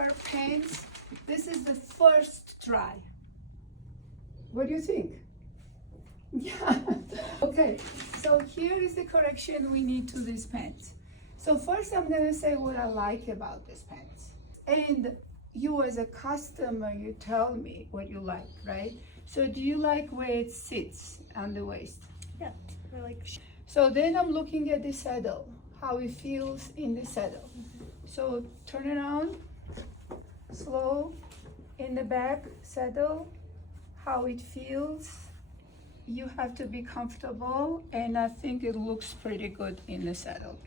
her pants. This is the first try. What do you think? Yeah. Okay, so here is the correction we need to these pants. So first I'm gonna say what I like about these pants. And you as a customer, you tell me what you like, right? So do you like where it sits on the waist? Yeah, I like. So then I'm looking at the saddle, how it feels in the saddle. So turn it on, slow, in the back saddle, how it feels. You have to be comfortable, and I think it looks pretty good in the saddle.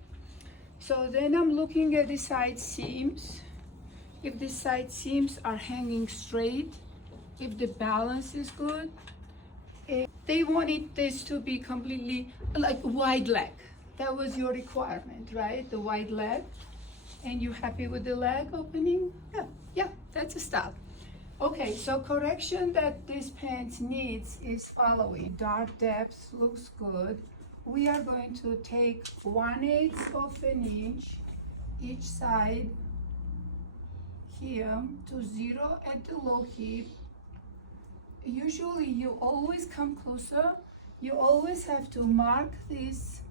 So then I'm looking at the side seams. If the side seams are hanging straight, if the balance is good. They wanted this to be completely like wide leg. That was your requirement, right? The wide leg. And you happy with the leg opening? Yeah, that's a style. Okay, so correction that this pants needs is following. Dart depth looks good. We are going to take 1/8 of an inch each side here to 0 at the low hip. Usually you always come closer. You always have to mark these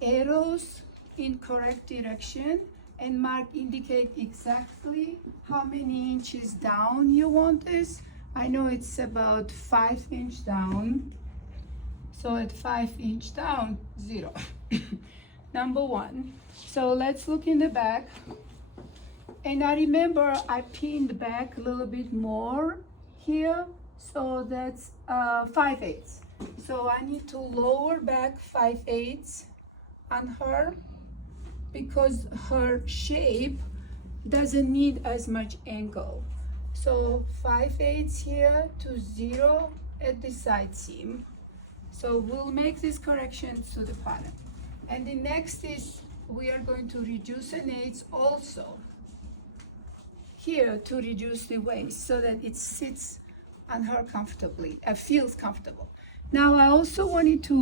arrows in correct direction, and mark indicate exactly how many inches down you want this. I know it's about 5 inch down. So at 5 inch down, 0. Number 1. So let's look in the back. And I remember I pinned back a little bit more here. So that's 5/8. So I need to lower back 5/8 on her, because her shape doesn't need as much angle. So 5/8 here to 0 at the side seam. So we'll make these corrections to the pattern. And the next is we are going to reduce an eighth also here to reduce the waist so that it sits on her comfortably, feels comfortable. Now I also wanted to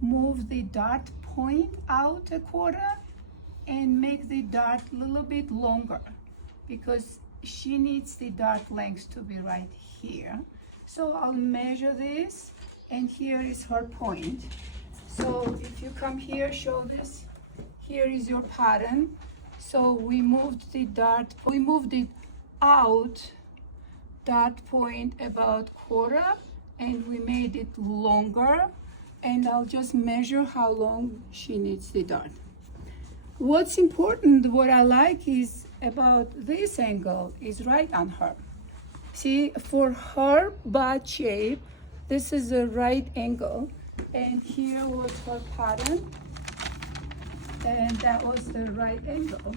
move the dart point out 1/4 and make the dart a little bit longer, because she needs the dart length to be right here. So I'll measure this, and here is her point. So if you come here, show this, here is your pattern. So we moved the dart, we moved it out dart point about 1/4, and we made it longer, and I'll just measure how long she needs the dart. What's important, what I like is about this angle is right on her. See, for her butt shape, this is the right angle, and here was her pattern, and that was the right angle.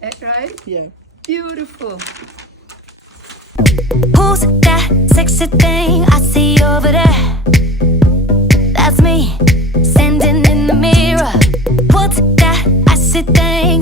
That right? Yeah. Beautiful. Who's that sexy thing I see over there? That's me, standing in the mirror. What's that icy thing